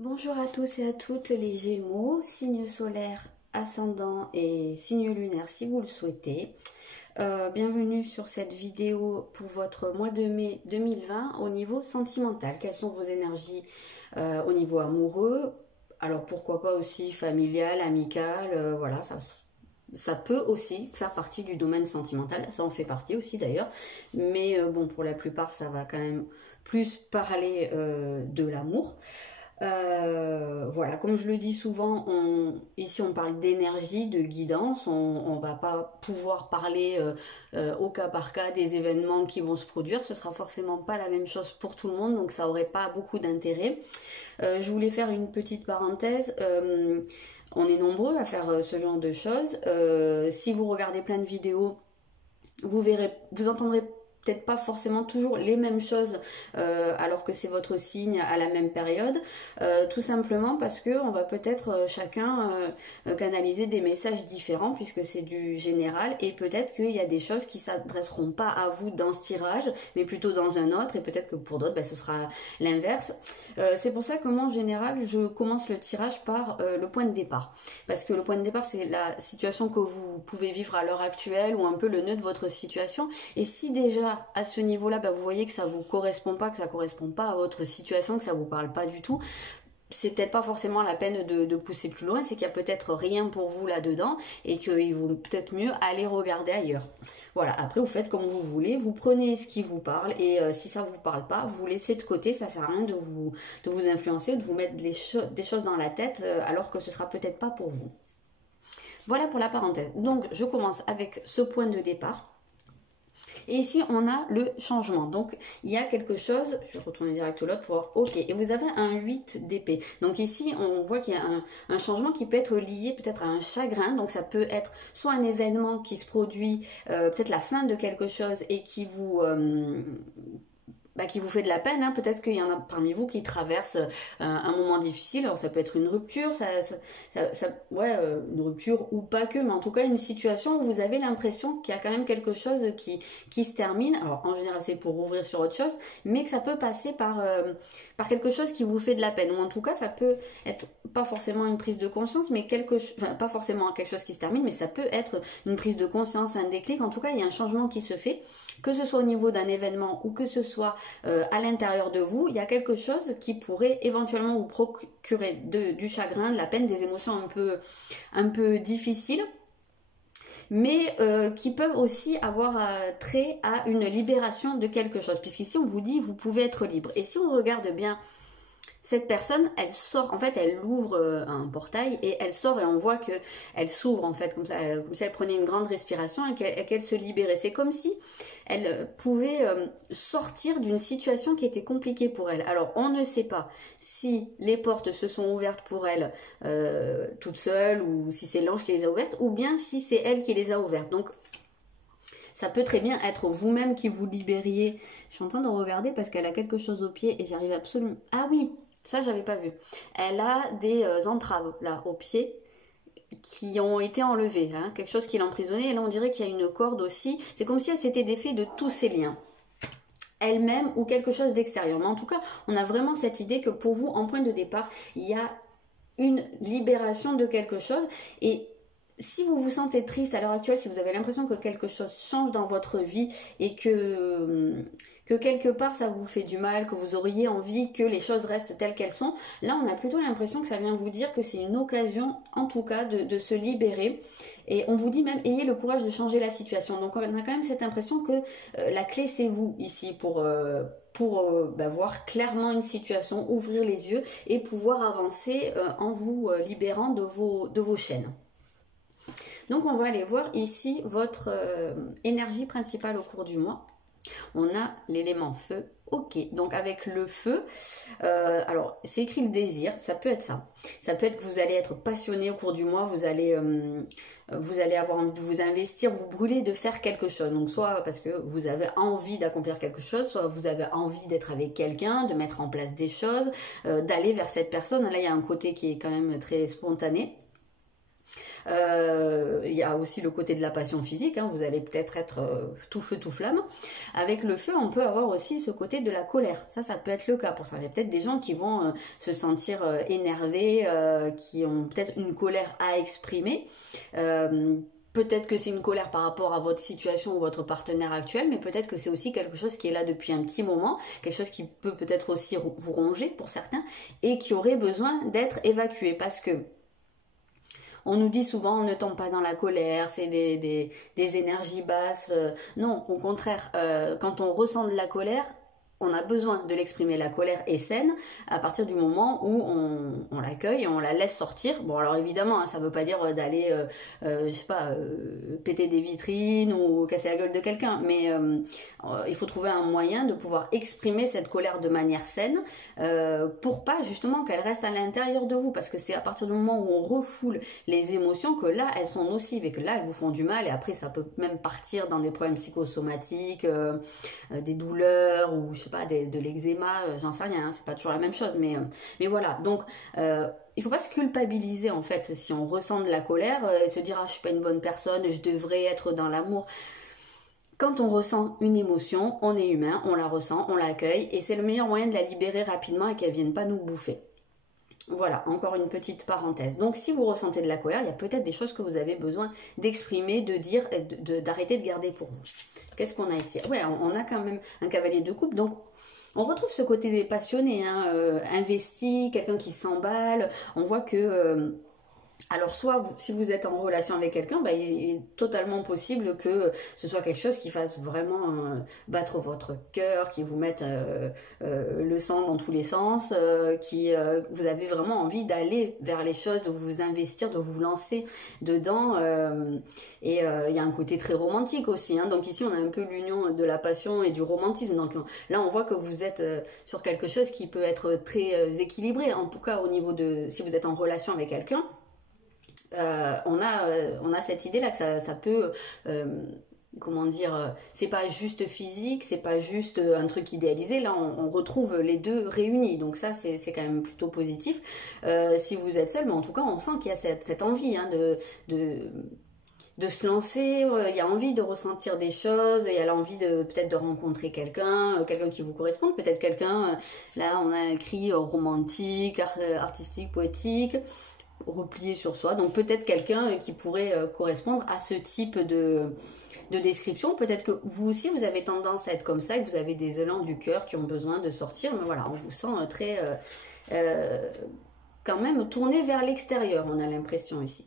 Bonjour à tous et à toutes les Gémeaux, signe solaire, ascendant et signe lunaire si vous le souhaitez. Bienvenue sur cette vidéo pour votre mois de mai 2020 au niveau sentimental. Quelles sont vos énergies au niveau amoureux? Alors pourquoi pas aussi familial, amical, voilà, ça peut aussi faire partie du domaine sentimental, ça en fait partie aussi d'ailleurs. Mais bon, pour la plupart, ça va quand même plus parler de l'amour. Voilà, comme je le dis souvent, ici on parle d'énergie, de guidance, on va pas pouvoir parler au cas par cas des événements qui vont se produire, ce sera forcément pas la même chose pour tout le monde, donc ça aurait pas beaucoup d'intérêt. Je voulais faire une petite parenthèse. On est nombreux à faire ce genre de choses. Si vous regardez plein de vidéos, vous verrez, vous entendrez peut-être pas forcément toujours les mêmes choses alors que c'est votre signe à la même période, tout simplement parce que on va peut-être chacun canaliser des messages différents puisque c'est du général, et peut-être qu'il y a des choses qui s'adresseront pas à vous dans ce tirage mais plutôt dans un autre, et peut-être que pour d'autres ce sera l'inverse. C'est pour ça que moi en général je commence le tirage par le point de départ, parce que le point de départ c'est la situation que vous pouvez vivre à l'heure actuelle ou un peu le nœud de votre situation, et si déjà à ce niveau-là, vous voyez que ça vous correspond pas, que ça correspond pas à votre situation, que ça vous parle pas du tout, c'est peut-être pas forcément la peine de pousser plus loin, c'est qu'il y a peut-être rien pour vous là-dedans et qu'il vaut peut-être mieux aller regarder ailleurs. Voilà, après vous faites comme vous voulez, vous prenez ce qui vous parle, et si ça vous parle pas, vous laissez de côté, ça sert à rien de vous influencer, de vous mettre des choses dans la tête alors que ce sera peut-être pas pour vous. Voilà pour la parenthèse. Donc je commence avec ce point de départ. Et ici, on a le changement. Donc, il y a quelque chose, je vais retourner direct l'autre pour voir, ok, et vous avez un 8 d'épée. Donc ici, on voit qu'il y a un changement qui peut être lié peut-être à un chagrin. Donc ça peut être soit un événement qui se produit, peut-être la fin de quelque chose et qui vous fait de la peine, hein. Peut-être qu'il y en a parmi vous qui traversent un moment difficile. Alors ça peut être une rupture, une rupture ou pas que, mais en tout cas une situation où vous avez l'impression qu'il y a quand même quelque chose qui se termine. Alors en général c'est pour ouvrir sur autre chose, mais que ça peut passer par quelque chose qui vous fait de la peine, ou en tout cas ça peut être pas forcément une prise de conscience, mais pas forcément quelque chose qui se termine, mais ça peut être une prise de conscience, un déclic. En tout cas il y a un changement qui se fait, que ce soit au niveau d'un événement ou que ce soit à l'intérieur de vous. Il y a quelque chose qui pourrait éventuellement vous procurer du chagrin, de la peine, des émotions un peu difficiles, mais qui peuvent aussi avoir trait à une libération de quelque chose, puisqu'ici on vous dit vous pouvez être libre. Et si on regarde bien cette personne, elle sort, en fait elle ouvre un portail et elle sort, et on voit que elle s'ouvre en fait comme si elle prenait une grande respiration et qu'elle se libérait. C'est comme si elle pouvait sortir d'une situation qui était compliquée pour elle. Alors on ne sait pas si les portes se sont ouvertes pour elle toute seule, ou si c'est l'ange qui les a ouvertes, ou bien si c'est elle qui les a ouvertes. Donc ça peut très bien être vous-même qui vous libériez. Je suis en train de regarder parce qu'elle a quelque chose au pied et j'arrive absolument... Ah oui, ça j'avais pas vu. Elle a des entraves là au pied qui ont été enlevées, hein, quelque chose qui l'emprisonnait, et là on dirait qu'il y a une corde aussi. C'est comme si elle s'était défait de tous ses liens, elle-même ou quelque chose d'extérieur. Mais en tout cas, on a vraiment cette idée que pour vous, en point de départ, il y a une libération de quelque chose. Et si vous vous sentez triste à l'heure actuelle, si vous avez l'impression que quelque chose change dans votre vie et que quelque part ça vous fait du mal, que vous auriez envie que les choses restent telles qu'elles sont, là on a plutôt l'impression que ça vient vous dire que c'est une occasion en tout cas de se libérer. Et on vous dit même ayez le courage de changer la situation. Donc on a quand même cette impression que la clé c'est vous ici pour voir clairement une situation, ouvrir les yeux et pouvoir avancer en vous libérant de vos chaînes. Donc on va aller voir ici votre énergie principale au cours du mois. On a l'élément feu. Ok, donc avec le feu, alors c'est écrit le désir, ça peut être ça. Ça peut être que vous allez être passionné au cours du mois, vous allez avoir envie de vous investir, vous brûler de faire quelque chose. Donc soit parce que vous avez envie d'accomplir quelque chose, soit vous avez envie d'être avec quelqu'un, de mettre en place des choses, d'aller vers cette personne. Là il y a un côté qui est quand même très spontané. Il y a aussi le côté de la passion physique, hein, vous allez peut-être être tout feu, tout flamme. Avec le feu, on peut avoir aussi ce côté de la colère. Ça peut être le cas pour ça. Il y a peut-être des gens qui vont se sentir énervés, qui ont peut-être une colère à exprimer. Peut-être que c'est une colère par rapport à votre situation ou votre partenaire actuel, mais peut-être que c'est aussi quelque chose qui est là depuis un petit moment, quelque chose qui peut peut-être aussi vous ronger pour certains, et qui aurait besoin d'être évacué, parce que on nous dit souvent, on ne tombe pas dans la colère, c'est des énergies basses. Non, au contraire, quand on ressent de la colère, on a besoin de l'exprimer. La colère est saine à partir du moment où on l'accueille et on la laisse sortir. Bon, alors évidemment, hein, ça ne veut pas dire d'aller, je sais pas, péter des vitrines ou casser la gueule de quelqu'un, mais il faut trouver un moyen de pouvoir exprimer cette colère de manière saine pour pas justement qu'elle reste à l'intérieur de vous, parce que c'est à partir du moment où on refoule les émotions que là, elles sont nocives et que là, elles vous font du mal, et après, ça peut même partir dans des problèmes psychosomatiques, des douleurs ou je sais pas, de l'eczéma, j'en sais rien, hein, c'est pas toujours la même chose, mais voilà, donc il faut pas se culpabiliser en fait si on ressent de la colère et se dire ah je suis pas une bonne personne, je devrais être dans l'amour. Quand on ressent une émotion, on est humain, on la ressent, on l'accueille, et c'est le meilleur moyen de la libérer rapidement et qu'elle vienne pas nous bouffer. Voilà, encore une petite parenthèse. Donc si vous ressentez de la colère, il y a peut-être des choses que vous avez besoin d'exprimer, de dire, d'arrêter de garder pour vous. Qu'est-ce qu'on a ici? Ouais, on a quand même un cavalier de coupe, donc on retrouve ce côté des passionnés, hein, investi, quelqu'un qui s'emballe. On voit que... alors soit si vous êtes en relation avec quelqu'un, bah, il est totalement possible que ce soit quelque chose qui fasse vraiment battre votre cœur, qui vous mette le sang dans tous les sens, vous avez vraiment envie d'aller vers les choses, de vous investir, de vous lancer dedans. Et il y a un côté très romantique aussi, hein. Donc ici on a un peu l'union de la passion et du romantisme. Donc là on voit que vous êtes sur quelque chose qui peut être très équilibré, en tout cas au niveau de si vous êtes en relation avec quelqu'un. On a cette idée là que ça peut comment dire, c'est pas juste physique, c'est pas juste un truc idéalisé, là on retrouve les deux réunis, donc ça c'est quand même plutôt positif. Si vous êtes seul, mais en tout cas on sent qu'il y a cette envie, hein, de se lancer, il y a envie de ressentir des choses, il y a l'envie peut-être de rencontrer quelqu'un qui vous correspond, peut-être quelqu'un, là on a écrit romantique, artistique, poétique, replié sur soi, donc peut-être quelqu'un qui pourrait correspondre à ce type de description. Peut-être que vous aussi vous avez tendance à être comme ça, que vous avez des élans du cœur qui ont besoin de sortir, mais voilà, on vous sent très quand même tourné vers l'extérieur, on a l'impression ici.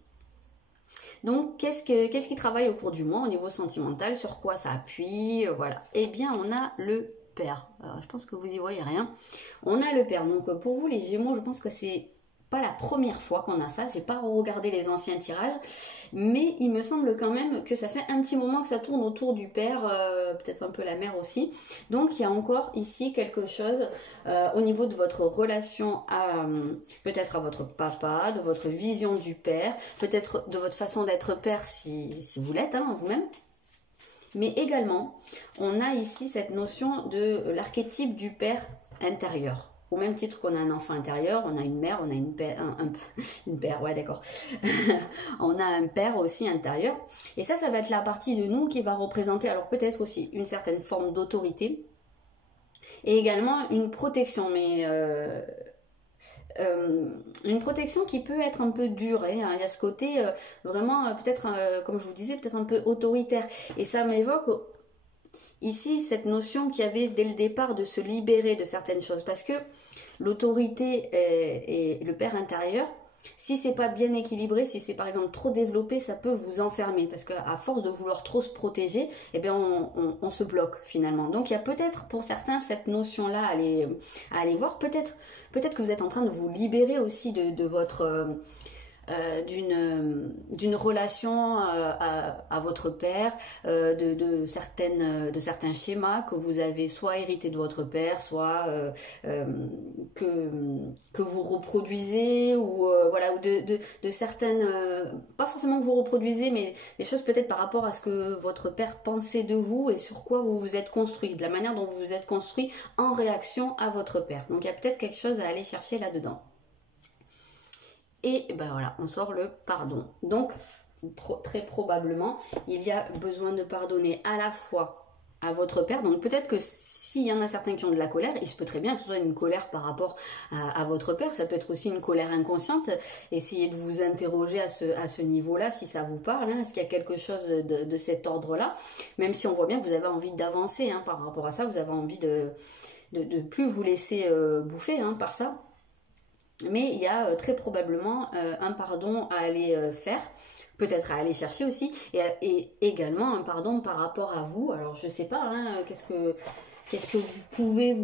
Donc qu'est-ce qui travaille au cours du mois au niveau sentimental, sur quoi ça appuie, voilà. Eh bien on a le Père. Alors je pense que vous y voyez rien. On a le Père, donc pour vous les Gémeaux, je pense que c'est pas la première fois qu'on a ça, j'ai pas regardé les anciens tirages, mais il me semble quand même que ça fait un petit moment que ça tourne autour du père, peut-être un peu la mère aussi, donc il y a encore ici quelque chose au niveau de votre relation peut-être à votre papa, de votre vision du père, peut-être de votre façon d'être père si vous l'êtes, hein, vous-même. Mais également, on a ici cette notion de l'archétype du père intérieur. Au même titre qu'on a un enfant intérieur, on a une mère, on a une père, ouais d'accord. On a un père aussi intérieur. Et ça va être la partie de nous qui va représenter, alors peut-être aussi une certaine forme d'autorité. Et également une protection, mais une protection qui peut être un peu dure, hein. Il y a ce côté vraiment peut-être, comme je vous disais, peut-être un peu autoritaire. Et ça m'évoque ici cette notion qu'il y avait dès le départ de se libérer de certaines choses, parce que l'autorité et le père intérieur, si c'est pas bien équilibré, si c'est par exemple trop développé, ça peut vous enfermer, parce qu'à force de vouloir trop se protéger, eh bien on se bloque finalement. Donc il y a peut-être pour certains cette notion-là à aller voir, peut-être que vous êtes en train de vous libérer aussi de votre... d'une relation à votre père, de certains schémas que vous avez soit hérité de votre père, soit que vous reproduisez, ou voilà, ou de certaines, pas forcément que vous reproduisez, mais des choses peut-être par rapport à ce que votre père pensait de vous et sur quoi vous vous êtes construit, de la manière dont vous vous êtes construit en réaction à votre père. Donc il y a peut-être quelque chose à aller chercher là-dedans. Et ben voilà, on sort le pardon. Donc, très probablement, il y a besoin de pardonner à la fois à votre père. Donc peut-être que s'il y en a certains qui ont de la colère, il se peut très bien que ce soit une colère par rapport à votre père. Ça peut être aussi une colère inconsciente. Essayez de vous interroger à ce niveau-là, si ça vous parle. Hein. Est-ce qu'il y a quelque chose de cet ordre-là? Même si on voit bien que vous avez envie d'avancer hein, par rapport à ça. Vous avez envie de plus vous laisser bouffer hein, par ça. Mais il y a très probablement un pardon à aller faire, peut-être à aller chercher aussi, et également un pardon par rapport à vous. Alors je sais pas, hein, qu'est-ce que vous pouvez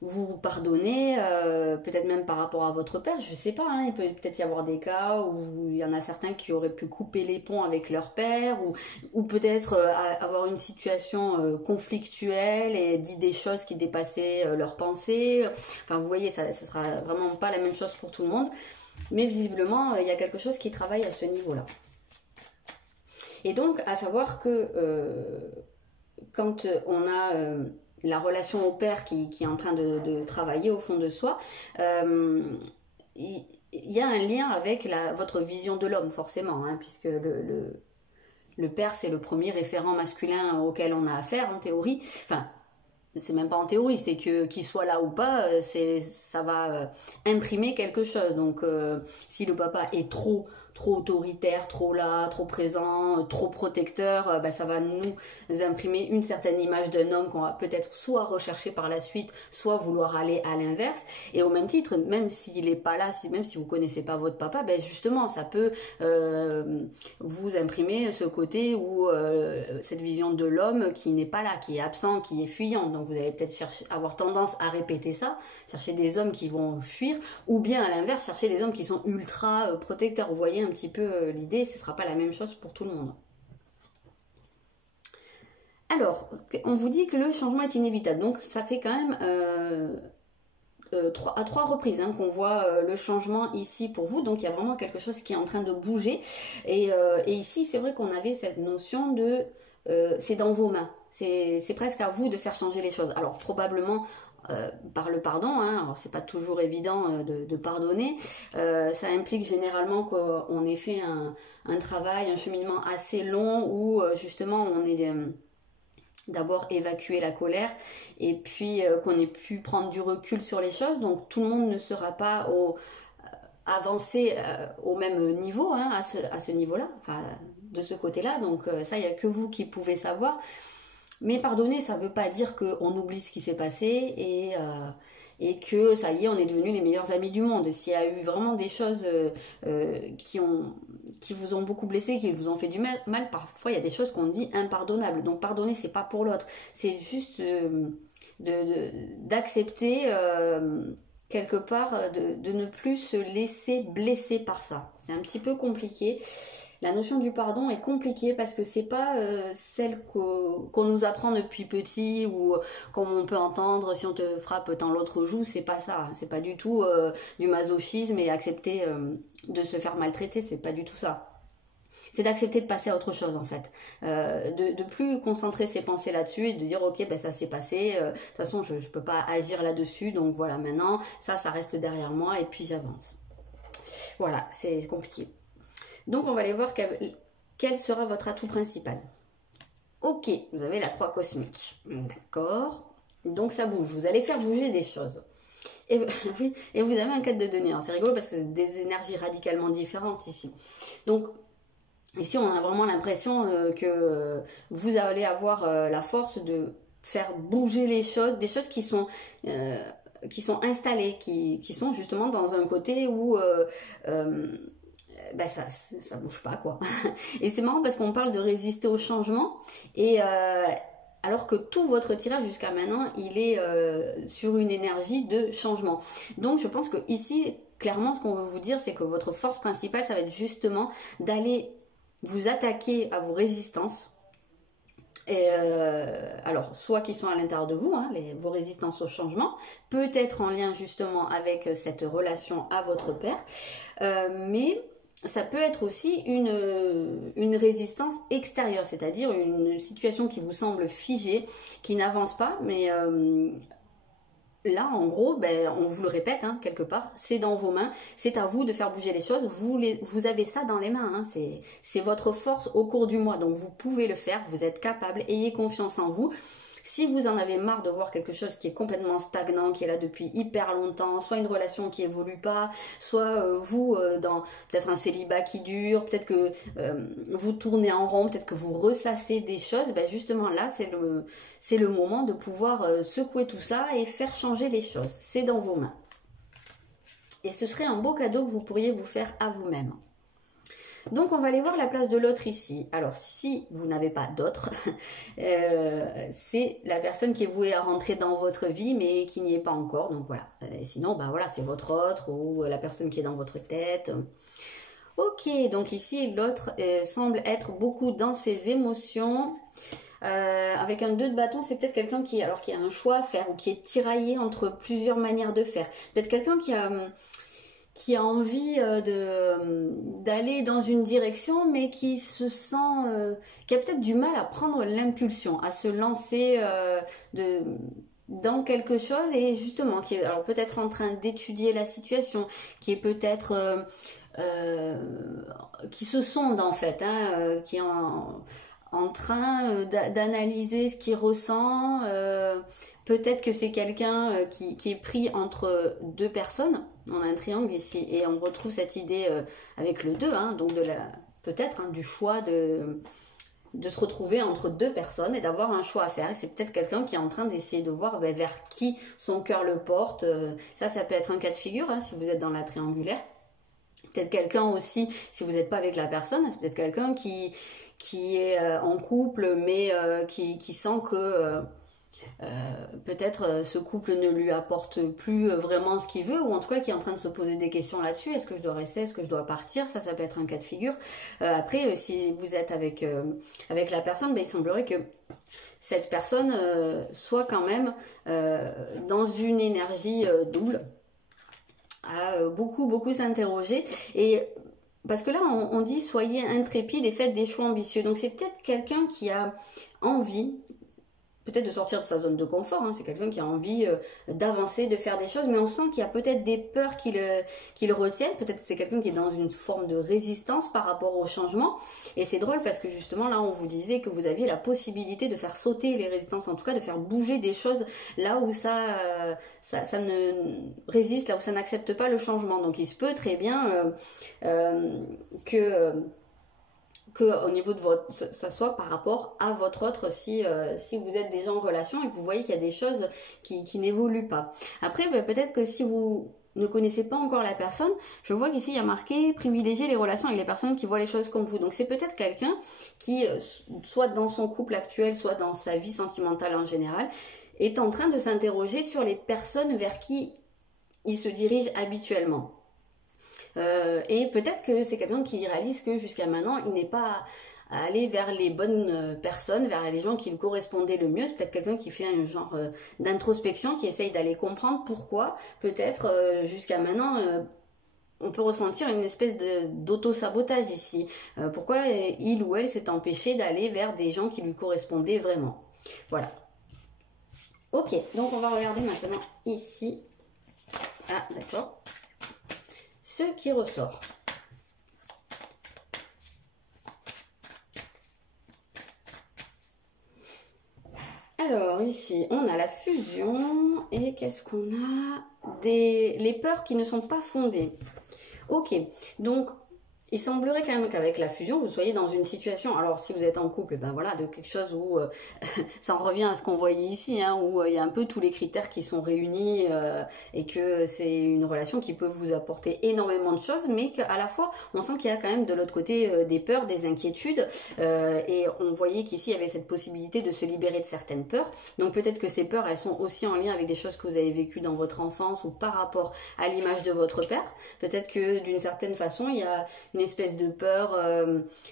vous pardonner, peut-être même par rapport à votre père, je sais pas, hein, il peut peut-être y avoir des cas où il y en a certains qui auraient pu couper les ponts avec leur père, ou peut-être avoir une situation conflictuelle et dit des choses qui dépassaient leurs pensées. Enfin, vous voyez, ça sera vraiment pas la même chose pour tout le monde, mais visiblement, il y a quelque chose qui travaille à ce niveau-là. Et donc, à savoir que quand on a la relation au père qui est en train de travailler au fond de soi, il y a un lien avec votre vision de l'homme, forcément, hein, puisque le père, c'est le premier référent masculin auquel on a affaire, en théorie. Enfin, c'est même pas en théorie, c'est que qu'il soit là ou pas, ça va imprimer quelque chose. Donc, si le papa est trop autoritaire, trop là, trop présent, trop protecteur, ça va nous imprimer une certaine image d'un homme qu'on va peut-être soit rechercher par la suite, soit vouloir aller à l'inverse. Et au même titre, même s'il n'est pas là, même si vous connaissez pas votre papa, justement, ça peut vous imprimer ce côté ou cette vision de l'homme qui n'est pas là, qui est absent, qui est fuyant. Donc vous allez peut-être avoir tendance à répéter ça, chercher des hommes qui vont fuir, ou bien à l'inverse, chercher des hommes qui sont ultra protecteurs. Vous voyez un petit peu l'idée, ce ne sera pas la même chose pour tout le monde. Alors, on vous dit que le changement est inévitable, donc ça fait quand même à 3 reprises hein, qu'on voit le changement ici pour vous, donc il y a vraiment quelque chose qui est en train de bouger, et ici c'est vrai qu'on avait cette notion de c'est dans vos mains, c'est presque à vous de faire changer les choses. Alors probablement par le pardon, hein. Alors c'est pas toujours évident de pardonner, ça implique généralement qu'on ait fait un travail, un cheminement assez long où justement on est d'abord évacuer la colère et puis qu'on ait pu prendre du recul sur les choses. Donc tout le monde ne sera pas avancé au même niveau hein, à ce niveau-là, enfin de ce côté-là. Donc ça, il n'y a que vous qui pouvez savoir. Mais pardonner, ça ne veut pas dire qu'on oublie ce qui s'est passé et que ça y est, on est devenus les meilleurs amis du monde. S'il y a eu vraiment des choses qui vous ont beaucoup blessé, qui vous ont fait du mal, parfois il y a des choses qu'on dit impardonnables. Donc pardonner, c'est pas pour l'autre, c'est juste d'accepter quelque part de ne plus se laisser blesser par ça. C'est un petit peu compliqué. La notion du pardon est compliquée parce que c'est pas celle qu'on nous apprend depuis petit ou comme on peut entendre si on te frappe dans l'autre joue, c'est pas ça. C'est pas du tout du masochisme et accepter de se faire maltraiter, c'est pas du tout ça. C'est d'accepter de passer à autre chose en fait, de plus concentrer ses pensées là-dessus et de dire ok ça s'est passé, de toute façon je peux pas agir là-dessus, donc voilà, maintenant ça reste derrière moi et puis j'avance. Voilà, c'est compliqué. Donc on va aller voir quel sera votre atout principal. Ok, vous avez la croix cosmique. D'accord. Donc ça bouge, vous allez faire bouger des choses. Et vous avez un 4 de denier. C'est rigolo parce que c'est des énergies radicalement différentes ici. Donc ici on a vraiment l'impression que vous allez avoir la force de faire bouger les choses, des choses qui sont installées, qui sont justement dans un côté où ça bouge pas quoi. Et c'est marrant parce qu'on parle de résister au changement et alors que tout votre tirage jusqu'à maintenant il est sur une énergie de changement. Donc je pense que ici clairement ce qu'on veut vous dire c'est que votre force principale ça va être justement d'aller vous attaquer à vos résistances. Et alors soit qui sont à l'intérieur de vous, hein, vos résistances au changement, peut-être en lien justement avec cette relation à votre père, mais ça peut être aussi une résistance extérieure, c'est-à-dire une situation qui vous semble figée, qui n'avance pas, mais là, en gros, ben, on vous le répète, hein, quelque part, c'est dans vos mains, c'est à vous de faire bouger les choses, vous avez ça dans les mains, hein, c'est votre force au cours du mois, donc vous pouvez le faire, vous êtes capable, ayez confiance en vous. Si vous en avez marre de voir quelque chose qui est complètement stagnant, qui est là depuis hyper longtemps, soit une relation qui évolue pas, soit vous dans peut-être un célibat qui dure, peut-être que vous tournez en rond, peut-être que vous ressassez des choses, ben justement là c'est le moment de pouvoir secouer tout ça et faire changer les choses. C'est dans vos mains. Et ce serait un beau cadeau que vous pourriez vous faire à vous-même. Donc on va aller voir la place de l'autre ici. Alors si vous n'avez pas d'autre, c'est la personne qui est vouée à rentrer dans votre vie mais qui n'y est pas encore. Donc voilà. Et sinon, bah voilà, c'est votre autre ou la personne qui est dans votre tête. Ok, donc ici l'autre semble être beaucoup dans ses émotions. Avec un 2 de bâton, c'est peut-être quelqu'un qui a un choix à faire ou qui est tiraillé entre plusieurs manières de faire. Peut-être quelqu'un qui a envie d'aller dans une direction, mais qui se sent, qui a peut-être du mal à prendre l'impulsion, à se lancer dans quelque chose, et justement, qui est alors peut-être en train d'étudier la situation, qui est peut-être, qui se sonde en fait, hein, qui est en train d'analyser ce qu'il ressent. Peut-être que c'est quelqu'un qui est pris entre deux personnes. On a un triangle ici et on retrouve cette idée avec le 2, hein, donc peut-être du choix de se retrouver entre deux personnes et d'avoir un choix à faire. Et c'est peut-être quelqu'un qui est en train d'essayer de voir vers qui son cœur le porte. Ça peut être un cas de figure, hein, si vous êtes dans la triangulaire. Peut-être quelqu'un aussi, si vous n'êtes pas avec la personne, c'est peut-être quelqu'un qui est en couple, mais qui sent que peut-être ce couple ne lui apporte plus vraiment ce qu'il veut, ou en tout cas qui est en train de se poser des questions là-dessus. Est-ce que je dois rester? Est-ce que je dois partir? Ça peut être un cas de figure. Après, si vous êtes avec la personne, ben, il semblerait que cette personne soit quand même dans une énergie double, à beaucoup s'interroger. Et parce que là, on dit soyez intrépide et faites des choix ambitieux. Donc c'est peut-être quelqu'un qui a envie peut-être de sortir de sa zone de confort, hein. C'est quelqu'un qui a envie d'avancer, de faire des choses, mais on sent qu'il y a peut-être des peurs qui le retiennent. Peut-être que c'est quelqu'un qui est dans une forme de résistance par rapport au changement. Et c'est drôle parce que justement là, on vous disait que vous aviez la possibilité de faire sauter les résistances, en tout cas de faire bouger des choses là où ça ne résiste, là où ça n'accepte pas le changement. Donc il se peut très bien que au niveau de ça soit par rapport à votre autre, si vous êtes déjà en relation et que vous voyez qu'il y a des choses qui n'évoluent pas. Après, peut-être que si vous ne connaissez pas encore la personne, je vois qu'ici il y a marqué privilégier les relations avec les personnes qui voient les choses comme vous. Donc c'est peut-être quelqu'un qui, soit dans son couple actuel, soit dans sa vie sentimentale en général, est en train de s'interroger sur les personnes vers qui il se dirige habituellement. Et peut-être que c'est quelqu'un qui réalise que jusqu'à maintenant, il n'est pas allé vers les bonnes personnes, vers les gens qui lui correspondaient le mieux. C'est peut-être quelqu'un qui fait un genre d'introspection, qui essaye d'aller comprendre pourquoi, peut-être jusqu'à maintenant, on peut ressentir une espèce d'auto-sabotage ici. Pourquoi il ou elle s'est empêché d'aller vers des gens qui lui correspondaient vraiment. Voilà. Ok, donc on va regarder maintenant ici. Ah, d'accord. Ce qui ressort. Alors ici on a la fusion et qu'est-ce qu'on a? Les peurs qui ne sont pas fondées. Ok, donc il semblerait quand même qu'avec la fusion, vous soyez dans une situation, alors si vous êtes en couple, ben voilà, de quelque chose où ça en revient à ce qu'on voyait ici, hein, où il y a un peu tous les critères qui sont réunis et que c'est une relation qui peut vous apporter énormément de choses, mais qu'à la fois, on sent qu'il y a quand même de l'autre côté des peurs, des inquiétudes, et on voyait qu'ici, il y avait cette possibilité de se libérer de certaines peurs. Donc peut-être que ces peurs, elles sont aussi en lien avec des choses que vous avez vécues dans votre enfance ou par rapport à l'image de votre père. Peut-être que d'une certaine façon, il y a une espèce de peur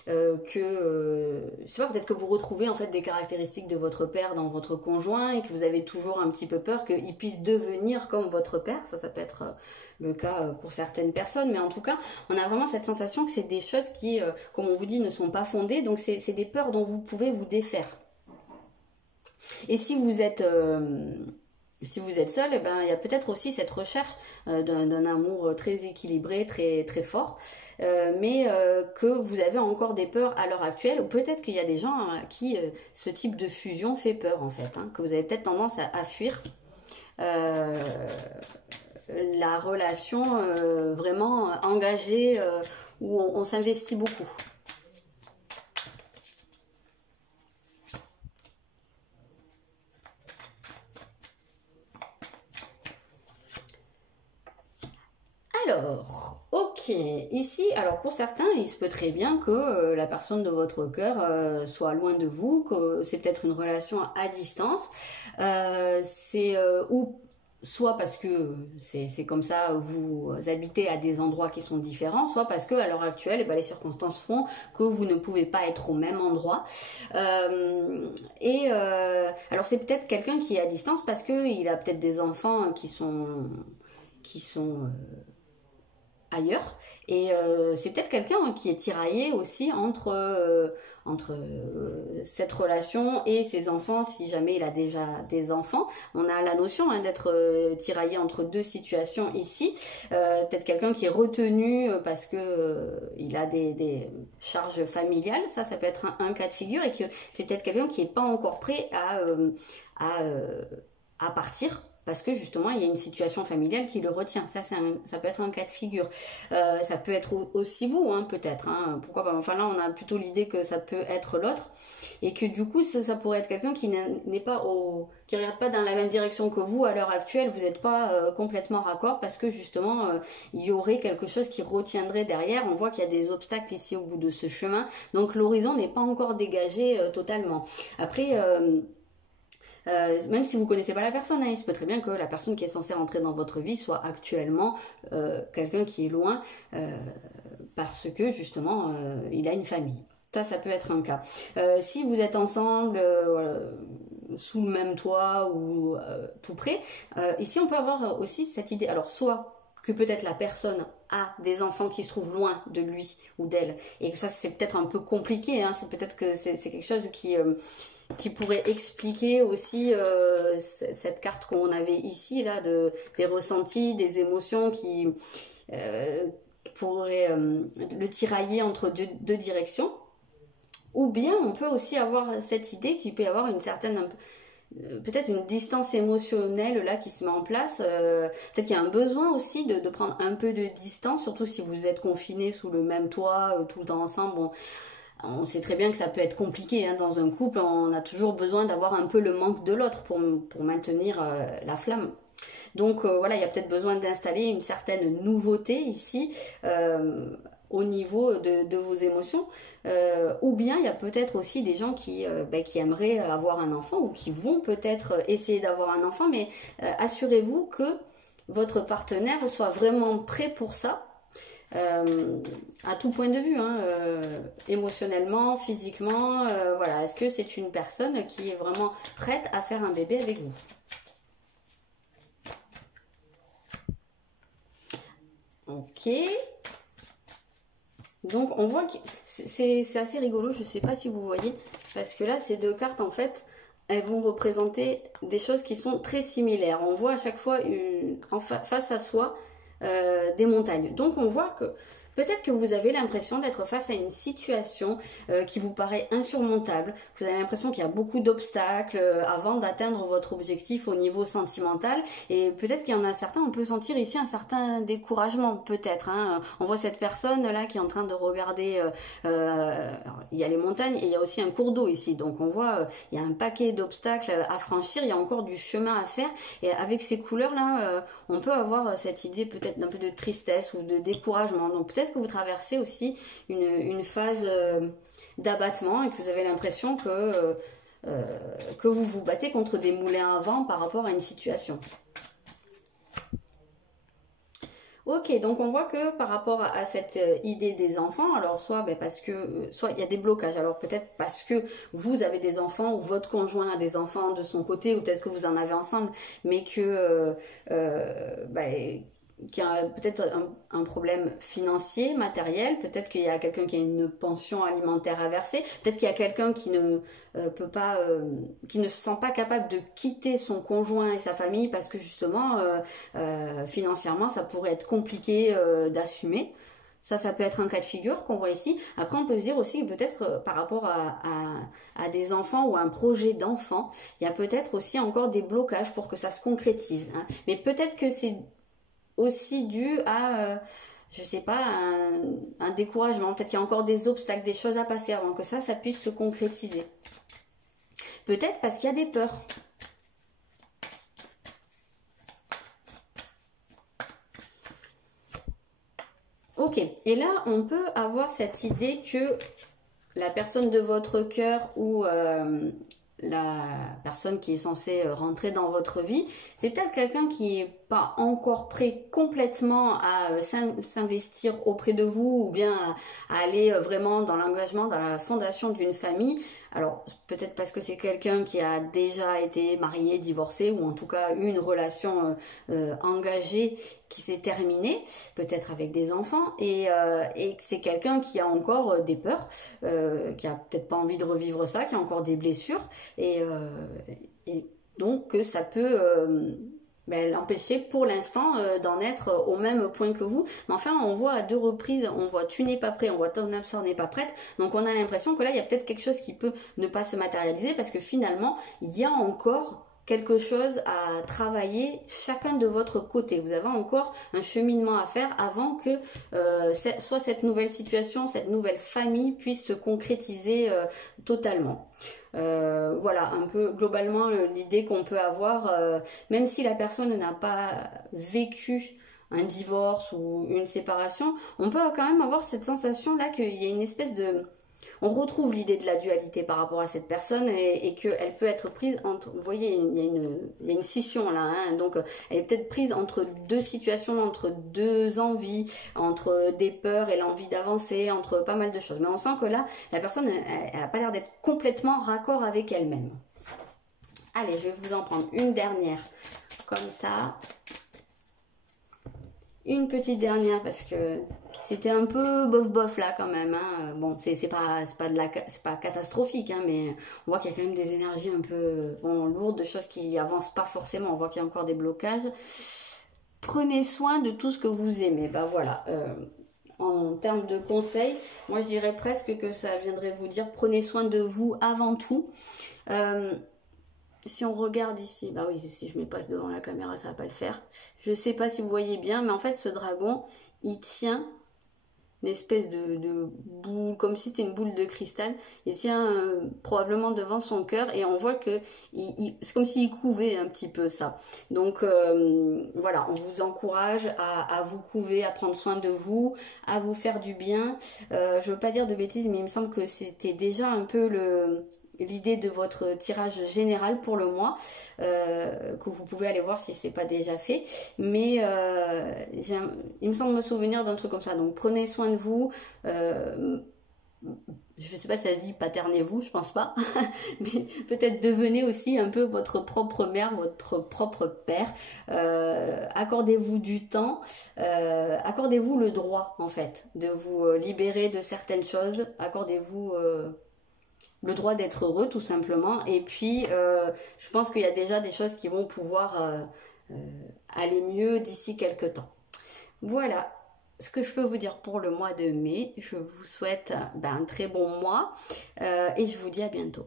je sais pas, peut-être que vous retrouvez en fait des caractéristiques de votre père dans votre conjoint et que vous avez toujours un petit peu peur qu'il puisse devenir comme votre père. Ça peut être le cas pour certaines personnes, mais en tout cas, on a vraiment cette sensation que c'est des choses qui, comme on vous dit, ne sont pas fondées, donc c'est des peurs dont vous pouvez vous défaire. Et si vous êtes Si vous êtes seul, eh ben, il y a peut-être aussi cette recherche d'un amour très équilibré, très, très fort, mais que vous avez encore des peurs à l'heure actuelle, ou peut-être qu'il y a des gens à qui ce type de fusion fait peur en fait, hein, que vous avez peut-être tendance à fuir la relation vraiment engagée où on s'investit beaucoup. Alors, ok, ici, alors pour certains, il se peut très bien que la personne de votre cœur soit loin de vous, que c'est peut-être une relation à distance, ou soit parce que c'est comme ça, vous habitez à des endroits qui sont différents, soit parce que à l'heure actuelle, eh ben, les circonstances font que vous ne pouvez pas être au même endroit. Alors c'est peut-être quelqu'un qui est à distance parce qu'il a peut-être des enfants qui sont ailleurs, et c'est peut-être quelqu'un qui est tiraillé aussi entre cette relation et ses enfants, si jamais il a déjà des enfants. On a la notion d'être tiraillé entre deux situations ici, peut-être quelqu'un qui est retenu parce que il a des charges familiales, ça peut être un cas de figure, et que c'est peut-être quelqu'un qui n'est pas encore prêt à partir, parce que justement il y a une situation familiale qui le retient. Ça peut être un cas de figure. Ça peut être aussi vous, peut-être. Pourquoi pas. Enfin là, on a plutôt l'idée que ça peut être l'autre, et que du coup ça pourrait être quelqu'un qui n'est pas qui regarde pas dans la même direction que vous à l'heure actuelle. Vous n'êtes pas complètement raccord, parce que justement il y aurait quelque chose qui retiendrait derrière. On voit qu'il y a des obstacles ici au bout de ce chemin, donc l'horizon n'est pas encore dégagé totalement. Après même si vous ne connaissez pas la personne, il se peut très bien que la personne qui est censée rentrer dans votre vie soit actuellement quelqu'un qui est loin parce que justement il a une famille. Ça peut être un cas. Si vous êtes ensemble sous le même toit ou tout près, ici on peut avoir aussi cette idée. Alors soit que peut-être la personne a des enfants qui se trouvent loin de lui ou d'elle, et que ça c'est peut-être un peu compliqué, c'est peut-être que c'est quelque chose qui pourrait expliquer aussi cette carte qu'on avait ici, là, des ressentis, des émotions qui pourraient le tirailler entre deux directions. Ou bien on peut aussi avoir cette idée qu'il peut y avoir une certaine, peut-être une distance émotionnelle là qui se met en place. Peut-être qu'il y a un besoin aussi de prendre un peu de distance, surtout si vous êtes confinés sous le même toit tout le temps ensemble. Bon, on sait très bien que ça peut être compliqué dans un couple. On a toujours besoin d'avoir un peu le manque de l'autre pour maintenir la flamme. Donc voilà, il y a peut-être besoin d'installer une certaine nouveauté ici au niveau de vos émotions. Ou bien il y a peut-être aussi des gens qui aimeraient avoir un enfant, ou qui vont peut-être essayer d'avoir un enfant, mais assurez-vous que votre partenaire soit vraiment prêt pour ça. À tout point de vue, émotionnellement, physiquement, voilà. Est-ce que c'est une personne qui est vraiment prête à faire un bébé avec vous? Ok. Donc on voit que c'est assez rigolo, je ne sais pas si vous voyez, parce que là ces deux cartes en fait, elles vont représenter des choses qui sont très similaires. On voit à chaque fois face à soi des montagnes. Donc on voit que peut-être que vous avez l'impression d'être face à une situation qui vous paraît insurmontable. Vous avez l'impression qu'il y a beaucoup d'obstacles avant d'atteindre votre objectif au niveau sentimental. Et peut-être qu'il y en a certains, on peut sentir ici un certain découragement, peut-être. On voit cette personne-là qui est en train de regarder. Alors, il y a les montagnes et il y a aussi un cours d'eau ici. Donc on voit, il y a un paquet d'obstacles à franchir. Il y a encore du chemin à faire. Et avec ces couleurs-là, on peut avoir cette idée peut-être d'un peu de tristesse ou de découragement. Donc peut-être que vous traversez aussi une phase d'abattement, et que vous avez l'impression que vous vous battez contre des moulins à vent par rapport à une situation. Ok, donc on voit que par rapport à cette idée des enfants, alors soit parce que soit il y a des blocages, alors peut-être parce que vous avez des enfants ou votre conjoint a des enfants de son côté, ou peut-être que vous en avez ensemble, mais que qui a peut-être un problème financier, matériel, peut-être qu'il y a quelqu'un qui a une pension alimentaire à verser, peut-être qu'il y a quelqu'un qui ne peut pas, qui ne se sent pas capable de quitter son conjoint et sa famille parce que justement, financièrement, ça pourrait être compliqué d'assumer. Ça peut être un cas de figure qu'on voit ici. Après, on peut se dire aussi que peut-être par rapport à des enfants ou à un projet d'enfant, il y a peut-être aussi encore des blocages pour que ça se concrétise. Hein. Mais peut-être que c'est aussi dû à, je sais pas, un découragement. Peut-être qu'il y a encore des obstacles, des choses à passer avant que ça puisse se concrétiser. Peut-être parce qu'il y a des peurs. Ok, et là, on peut avoir cette idée que la personne de votre cœur ou la personne qui est censée rentrer dans votre vie, c'est peut-être quelqu'un qui n'est pas encore prêt complètement à s'investir auprès de vous ou bien à aller vraiment dans l'engagement, dans la fondation d'une famille. Alors peut-être parce que c'est quelqu'un qui a déjà été marié, divorcé ou en tout cas eu une relation engagée qui s'est terminée, peut-être avec des enfants, et c'est quelqu'un qui a encore des peurs, qui a peut-être pas envie de revivre ça, qui a encore des blessures, et donc que ça peut l'empêcher pour l'instant d'en être au même point que vous. Mais enfin, on voit à 2 reprises, on voit tu n'es pas prêt, on voit ton âme sœur n'est pas prête, donc on a l'impression que là, il y a peut-être quelque chose qui peut ne pas se matérialiser parce que finalement, il y a encore quelque chose à travailler chacun de votre côté. Vous avez encore un cheminement à faire avant que soit cette nouvelle situation, cette nouvelle famille puisse se concrétiser totalement. Voilà un peu globalement l'idée qu'on peut avoir, même si la personne n'a pas vécu un divorce ou une séparation, on peut quand même avoir cette sensation là qu'il y a une espèce de... On retrouve l'idée de la dualité par rapport à cette personne et qu'elle peut être prise entre... Vous voyez, il y a une scission là, hein, donc elle est peut-être prise entre 2 situations, entre 2 envies, entre des peurs et l'envie d'avancer, entre pas mal de choses. Mais on sent que là, la personne, elle n'a pas l'air d'être complètement raccord avec elle-même. Allez, je vais vous en prendre une dernière comme ça. Une petite dernière parce que... C'était un peu bof là quand même. Hein. Bon, c'est pas catastrophique, hein, mais on voit qu'il y a quand même des énergies un peu lourdes, de choses qui avancent pas forcément. On voit qu'il y a encore des blocages. Prenez soin de tout ce que vous aimez. Ben voilà. En termes de conseils, moi je dirais presque que ça viendrait vous dire prenez soin de vous avant tout. Si on regarde ici, bah oui, si je me passe devant la caméra, ça va pas le faire. Je sais pas si vous voyez bien, mais en fait ce dragon, il tient une espèce de boule, comme si c'était une boule de cristal. Il tient probablement devant son cœur et on voit que c'est comme s'il couvait un petit peu ça. Donc voilà, on vous encourage à vous couver, à prendre soin de vous, à vous faire du bien. Je veux pas dire de bêtises, mais il me semble que c'était déjà un peu l'idée de votre tirage général pour le mois, que vous pouvez aller voir si c'est pas déjà fait, mais il me semble me souvenir d'un truc comme ça. Donc prenez soin de vous, je sais pas si ça se dit paternez-vous, je pense pas, mais peut-être devenez aussi un peu votre propre mère, votre propre père. Accordez-vous du temps, accordez-vous le droit en fait de vous libérer de certaines choses, accordez-vous le droit d'être heureux tout simplement, et puis je pense qu'il y a déjà des choses qui vont pouvoir aller mieux d'ici quelques temps. Voilà ce que je peux vous dire pour le mois de mai. Je vous souhaite un très bon mois et je vous dis à bientôt.